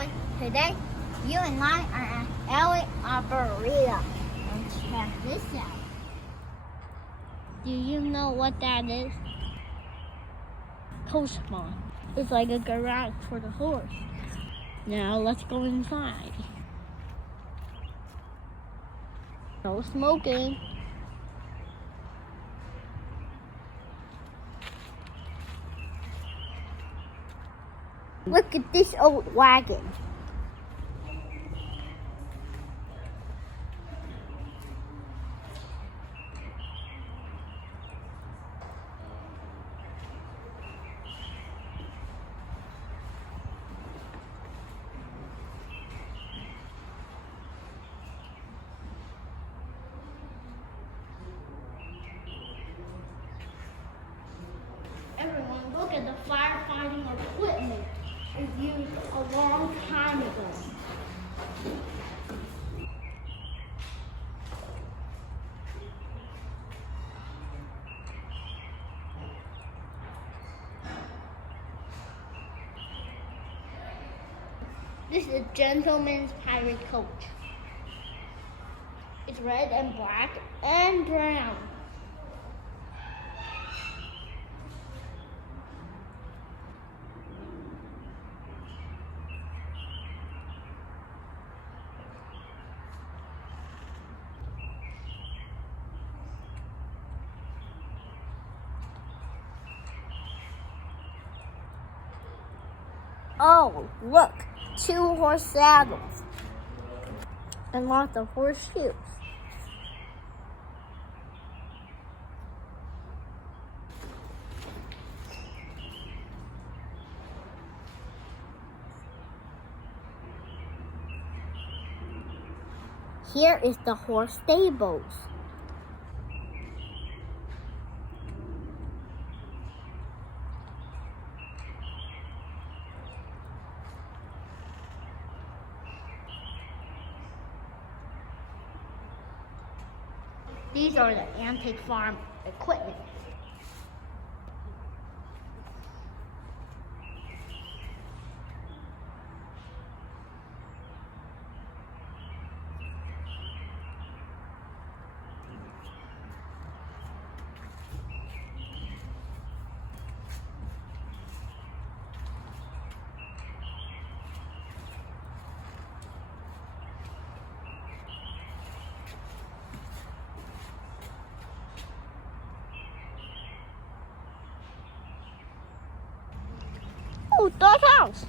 everyone. Today, you and I are at Arboretum. And check this out. Do you know what that is? Closeup. It's like a garage for the horse. Now let's go inside. No smoking. Look at this old wagon. Everyone, look at the firefighting equipment. It was used a long time ago. This is a gentleman's pirate coach. It's red and black and brown. Oh, look, 2 horse saddles and lots of horseshoes. Here is the horse stables. These are the antique farm equipment. Oh, doghouse!